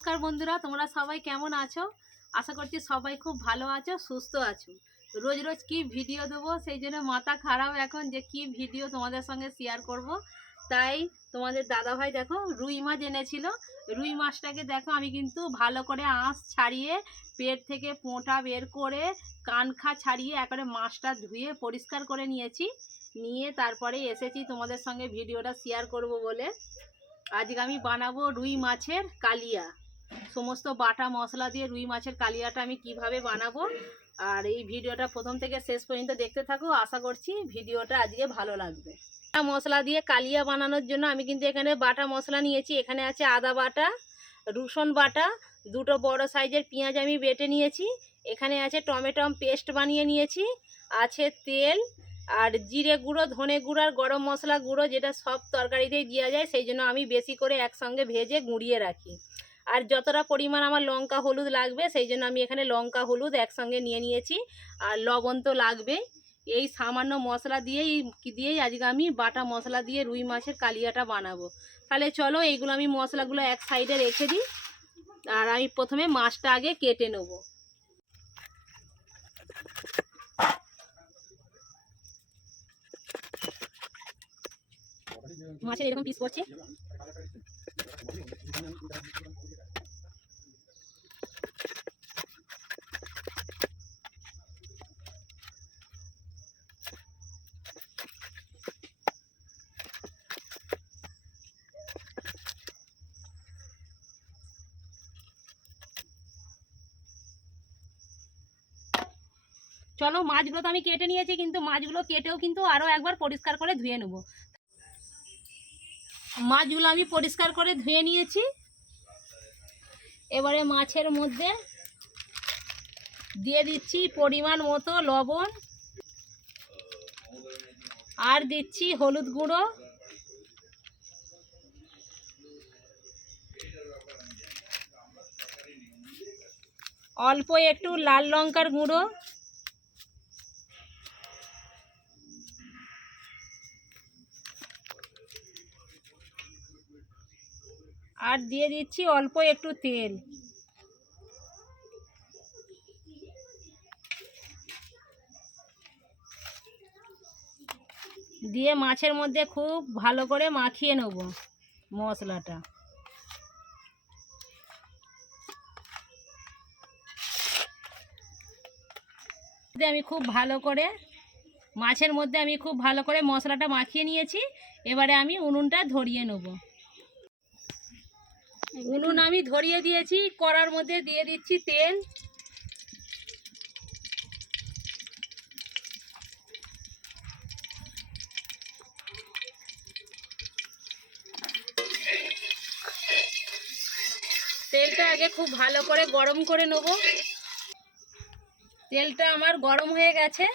নমস্কার বন্ধুরা, তোমরা সবাই কেমন আছো? আশা করছি সবাই খুব ভালো আছো, সুস্থ আছো। রোজ রোজ কি ভিডিও দেবো? সেই জন্য মাথা খারাপ এখন যে কি ভিডিও তোমাদের সঙ্গে শেয়ার করব। তাই তোমাদের দাদাভাই দেখো, রুই মাছ এনেছিল। রুই মাছটাকে দেখো, আমি কিন্তু ভালো করে আঁশ ছাড়িয়ে, পেট থেকে পোঁটা বের করে, কানখা ছাড়িয়ে একবারে মাছটা ধুয়ে পরিষ্কার করে নিয়েছি। নিয়ে তারপরে এসেছি তোমাদের সঙ্গে ভিডিওটা শেয়ার করব বলে। আজকে আমি বানাবো রুই মাছের কালিয়া। সমস্ত বাটা মশলা দিয়ে রুই মাছের কালিয়াটা আমি কীভাবে বানাবো? আর এই ভিডিওটা প্রথম থেকে শেষ পর্যন্ত দেখতে থাকো। আশা করছি ভিডিওটা আজকে ভালো লাগবে। বাটা মশলা দিয়ে কালিয়া বানানোর জন্য আমি কিন্তু এখানে বাটা মশলা নিয়েছি। এখানে আছে আদা বাটা, রসুন বাটা, দুটো বড় সাইজের পেঁয়াজ আমি বেটে নিয়েছি। এখানে আছে টমেটো পেস্ট বানিয়ে নিয়েছি। আছে তেল আর জিরে গুঁড়ো, ধনে গুঁড়ো আর গরম মশলা গুঁড়ো যেটা সব তরকারিতেই দেওয়া যায়, সেই জন্য আমি বেশি করে একসঙ্গে ভেজে গুঁড়িয়ে রাখি। আর যতটা পরিমাণ আমার লঙ্কা, হলুদ লাগবে, সেই জন্য আমি এখানে লঙ্কা, হলুদ একসঙ্গে নিয়ে নিয়েছি। আর লবণ তো লাগবে এই সামান্য মশলা দিয়েই কি দিয়েই আজকে আমি বাটা মশলা দিয়ে রুই মাছের কালিয়াটা বানাবো। তাহলে চলো এইগুলো আমি মশলাগুলো এক সাইডে রেখে দিই। আর আমি প্রথমে মাছটা আগে কেটে নেব। মাছের এরকম পিস করছি। চলো, মাছগুলো তো আমি কেটে নিয়েছি, কিন্তু মাছগুলো কেটেও কিন্তু আরও একবার পরিষ্কার করে ধুয়ে নেব। মাছগুলো আমি পরিষ্কার করে ধুয়ে নিয়েছি। এবারে মাছের মধ্যে দিয়ে দিচ্ছি পরিমাণ মতো লবণ। আর দিচ্ছি হলুদ গুঁড়ো। অল্প একটু লাল লঙ্কার গুঁড়ো। আর দিয়ে দিচ্ছি অল্প একটু তেল। দিয়ে মাছের মধ্যে খুব ভালো করে মাখিয়ে নেব মশলাটা। আমি খুব ভালো করে মাছের মধ্যে আমি খুব ভালো করে মশলাটা মাখিয়ে নিয়েছি। এবারে আমি উনুনটা ধরিয়ে নেব। উনুন আমি ধরিয়ে দিয়েছি, কড়ার মধ্যে দিয়ে দিচ্ছি তেল। তেলটা আগে খুব ভালো করে গরম করে নেব। তেলটা আমার গরম হয়ে গেছে।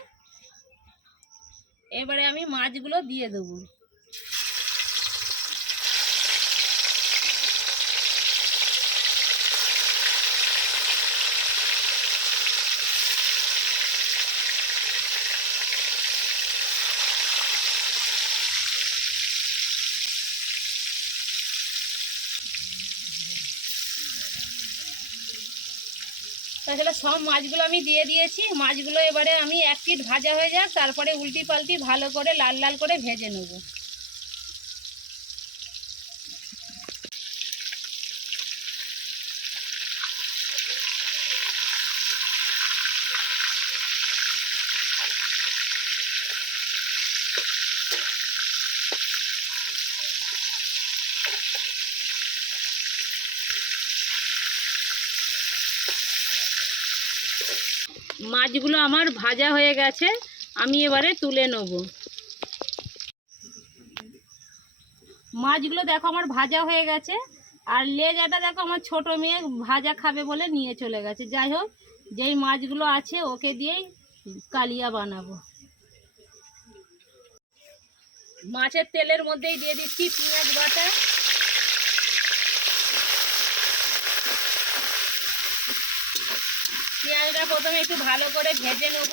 এবারে আমি মাছগুলো দিয়ে দেবো। তাছাড়া সব মাছগুলো আমি দিয়ে দিয়েছি। মাছগুলো এবারে আমি এক পিট ভাজা হয়ে যাক, তারপরে উল্টি পাল্টি ভালো করে লাল লাল করে ভেজে নেব। মাছগুলো আমার ভাজা হয়ে গেছে, আমি এবারে তুলে নেব। মাছগুলো দেখো আমার ভাজা হয়ে গেছে, আর লেজাটা দেখো আমার ছোট মেয়ে ভাজা খাবে বলে নিয়ে চলে গেছে। যাই হোক, যেই মাছগুলো আছে ওকে দিয়েই কালিয়া বানাবো। মাছের তেলের মধ্যেই দিয়ে দিচ্ছি পেঁয়াজ বাটা। প্রথমে একটু ভালো করে ভেজে নেব।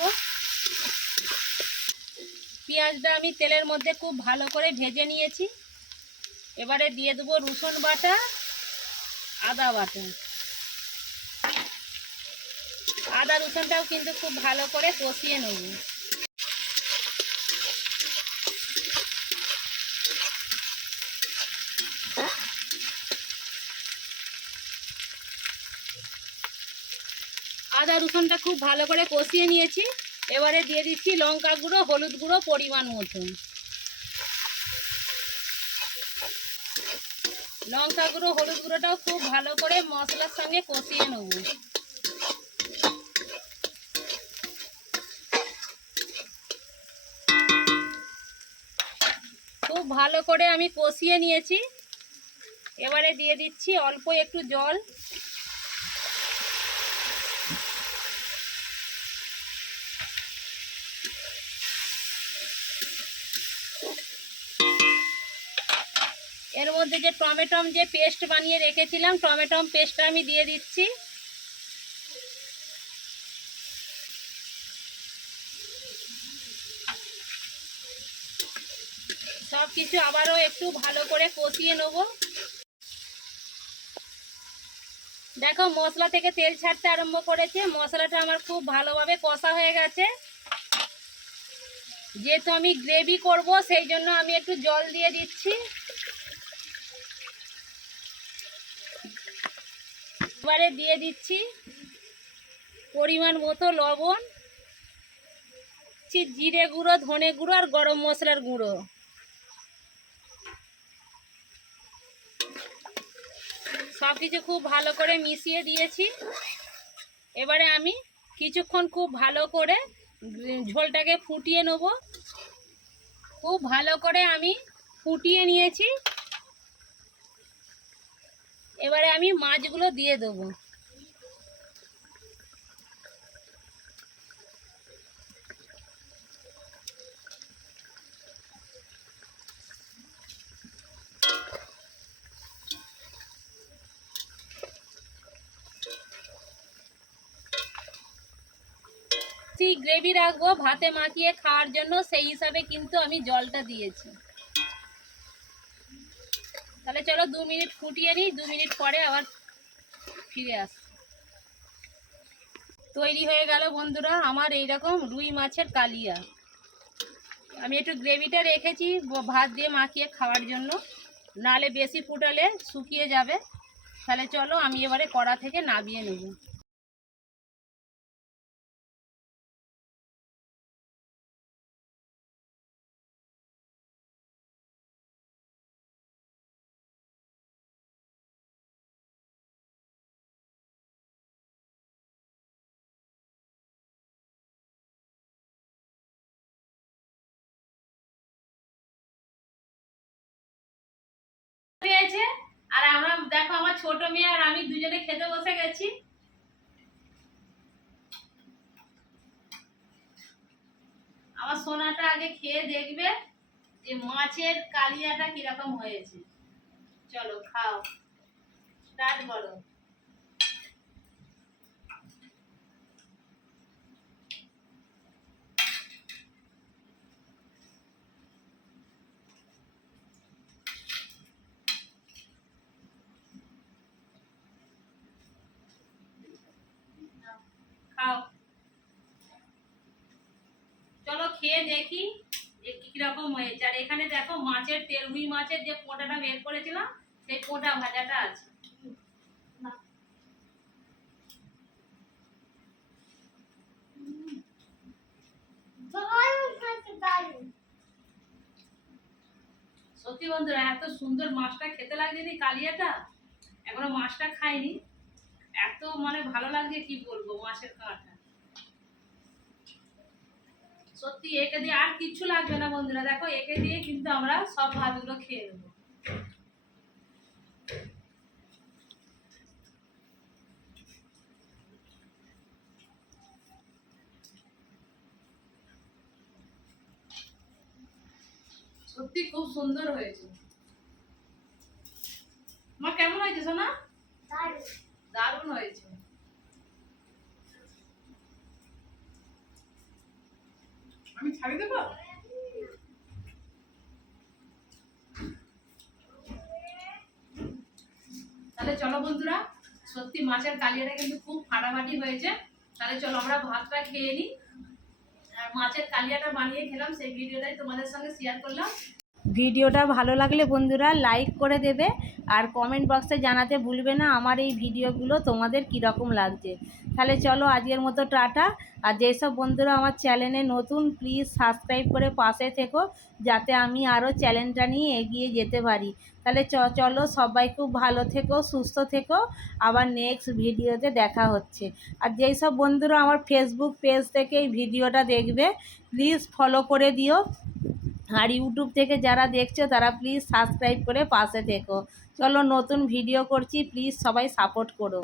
পেঁয়াজটা আমি তেলের মধ্যে খুব ভালো করে ভেজে নিয়েছি। এবারে দিয়ে দেবো রসুন বাটা, আদা বাটা। আদা রসুনটাও কিন্তু খুব ভালো করে কষিয়ে নেব। আদা রসুনটা খুব ভালো করে কষিয়ে নিয়েছি। এবারে দিয়ে দিচ্ছি লঙ্কা গুঁড়ো, হলুদ গুঁড়ো, পরিমাণ মতন লঙ্কা গুঁড়ো, হলুদ গুঁড়োটাও খুব ভালো করে মশলার সঙ্গে কষিয়ে নেব। খুব ভালো করে আমি কষিয়ে নিয়েছি। এবারে দিয়ে দিচ্ছি অল্প একটু জল। মধ্যে যে টমেটম যে পেস্ট বানিয়ে রেখেছিলাম, টমেটম পেস্টটা আমি দিয়ে দিচ্ছি। সব কিছু আবারও একটু ভালো করে কষিয়ে নেব। দেখো, মশলা থেকে তেল ছাড়তে আরম্ভ করেছে। মশলাটা আমার খুব ভালোভাবে কষা হয়ে গেছে। যেহেতু আমি গ্রেভি করব, সেই জন্য আমি একটু জল দিয়ে দিচ্ছি। এবারে দিয়ে দিচ্ছি। পরিমাণ মতো লবণ জিরে গুঁড়ো, ধনে গুঁড়ো আর গরম মশলার গুঁড়ো। সব কিছু খুব ভালো করে মিশিয়ে দিয়েছি। এবারে আমি কিছুক্ষণ খুব ভালো করে ঝোলটাকে ফুটিয়ে নেব। খুব ভালো করে আমি ফুটিয়ে নিয়েছি। এবারে আমি মাছগুলো দিয়ে দেবো। গ্রেভি রাখব, ভাতে মাখিয়ে খাওয়ার জন্য সেই হিসাবে কিন্তু আমি জলটা দিয়েছি। তাহলে চলো দু মিনিট ফুটিয়ে নিই, দু মিনিট পরে আবার ফিরে আস। তৈরি হয়ে গেল বন্ধুরা আমার এই রকম রুই মাছের কালিয়া। আমি একটু গ্রেভিটা রেখেছি ভাত দিয়ে মাখিয়ে খাওয়ার জন্য। নালে বেশি ফুটালে শুকিয়ে যাবে। তাহলে চলো আমি এবারে কড়া থেকে নাবিয়ে নেব। দেখো আমার ছোট মেয়ে আর আমি দুজনে খেতে বসে গেছি। আমার সোনাটা আগে খেয়ে দেখবে যে মাছের কালিয়াটা কীরকম হয়েছে। চলো খাও। স্টার্ট করো খাও চলো খেয়ে দেখি যে কীরকম হয়েছে। আর এখানে দেখো মাছের তেল, রুই মাছের যে পোঁটাটা বের করেছিলাম, সেই পোঁটা ভাজাটা আছে। সত্যি বন্ধুরা, এত সুন্দর মাছটা খেতে লাগছে নি কালিয়াটা? এখনও মাছটা খাইনি। এত মানে ভালো লাগছে, কি বলব, মাছের কাঁটা সত্যি, একে দিয়ে আর কিচ্ছু লাগবে না বন্ধুরা। দেখো, একে দিয়ে কিন্তু আমরা সব ভাতগুলো খেয়ে নেব। সত্যি খুব সুন্দর হয়েছে। মা, কেমন হয়েছে, সোনা দারুণ হয়েছে আমি ছাড়ে দেবো? তাহলে চলো বন্ধুরা, সত্যি মাছের কালিয়াটা কিন্তু খুব ফাটাফাটি হয়েছে। তাহলে চলো আমরা ভাতটা খেয়ে নিই। আর মাছের কালিয়াটা বানিয়ে খেলাম, সেই ভিডিওটাই তোমাদের সঙ্গে শেয়ার করলাম। ভিডিওটা ভালো লাগলে বন্ধুরা লাইক করে দেবে আর কমেন্ট বক্সে জানাতে ভুলবে না আমার এই ভিডিওগুলো তোমাদের কীরকম লাগছে। তাহলে চলো আজকের মতো টাটা। আর যেসব বন্ধুরা আমার চ্যানেলে নতুন প্লিজ সাবস্ক্রাইব করে পাশে থেকো যাতে আমি আরও চ্যানেলটা নিয়ে এগিয়ে যেতে পারি। তাহলে চলো সবাই খুব ভালো থেকো, সুস্থ থেকো। আবার নেক্সট ভিডিওতে দেখা হচ্ছে। আর যেই সব বন্ধুরা আমার ফেসবুক পেজ থেকে এই ভিডিওটা দেখবে প্লিজ ফলো করে দিও। আর ইউটিউব থেকে যারা দেখছ, তারা প্লিজ সাবস্ক্রাইব করে পাশে থেকো। চলো নতুন ভিডিও করছি প্লিজ সবাই সাপোর্ট করো।